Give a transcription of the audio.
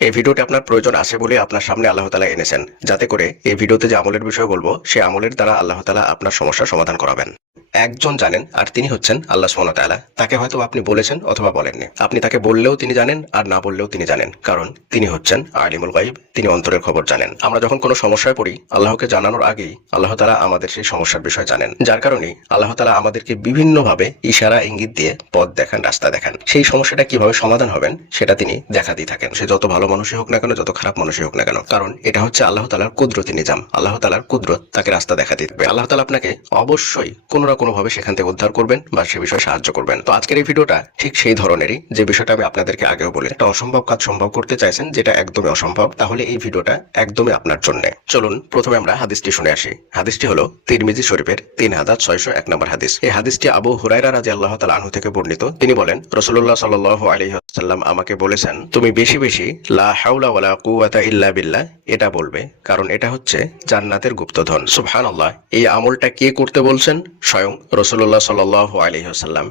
এই ভিডিওটি আপনার প্রয়োজন আছে বলে আপনার সামনে আল্লাহ তাআলা এনেছেন, যাতে করে এই ভিডিওতে যে আমলের বিষয় বলবো সে আমলের দ্বারা আল্লাহ তাআলা আপনার সমস্যার সমাধান করাবেন। একজন জানেন, আর তিনি হচ্ছেন আল্লাহ সুবহানাহু ওয়া তাআলা। তাকে হয়তো আপনি বলেছেন অথবা বলেননি, আপনি তাকে বললেও তিনি জানেন আর না বললেও তিনি জানেন, কারণ তিনি হচ্ছেন আলিমুল গায়ব, তিনি অন্তরের খবর জানেন। আমরা যখন কোনো সমস্যায় পড়ি, আল্লাহকে জানানোর আগেই আল্লাহ তাআলা আমাদের সেই সমস্যার বিষয় জানেন, যার কারণেই আল্লাহ তাআলা আমাদেরকে বিভিন্নভাবে ইশারা ইঙ্গিত দিয়ে পথ দেখান, রাস্তা দেখান। সেই সমস্যাটা কিভাবে সমাধান হবেন সেটা তিনি দেখাতেই থাকেন, সে যত ভালো মানুষই হোক না কেন, যত খারাপ মানুষই হোক না কেন, কারণ এটা হচ্ছে আল্লাহ তাআলার কুদরতি নিজাম। আল্লাহ তাআলার কুদরত তাকে রাস্তা দেখাতে থাকবে। আল্লাহ তাআলা আপনাকে অবশ্যই কোনো না কোনো ভাবে সেখান থেকে উদ্ধার করবেন বা সে বিষয়ে সাহায্য করবেন। তো আজকের এই ভিডিওটা ঠিক সেই ধরনেরই, যে বিষয়টা আমি আপনাদেরকে আগেও বলি। একটা অসম্ভব কাজ সম্ভব করতে চাইছেন, যেটা একদমই অসম্ভব, তাহলে এই ভিডিওটা একদমই আপনার জন্য। চলুন প্রথমে আমরা হাদিসটি শুনে আসি। হাদিসটি হলো তিরমিজি শরীফের 3601 নম্বর হাদিস। এই হাদিসটি আবু হুরায়রা রাদিয়াল্লাহু তাআলা আনহু থেকে বর্ণিত। তিনি বলেন, রাসূলুল্লাহ সাল্লাল্লাহু আলাইহি ওয়াসাল্লাম আমাকে বলেছেন, তুমি বেশি বেশি লা হাওলা ওয়ালা কুওয়াতা ইল্লা বিল্লাহ এটা বলবে, কারণ এটা হচ্ছে জান্নাতের গুপ্তধন। সুবহানাল্লাহ। এই আমলটা কে করতে বলছেন? স্বয়ং রাসূলুল্লাহ সাল্লাল্লাহু আলাইহি ওয়াসাল্লাম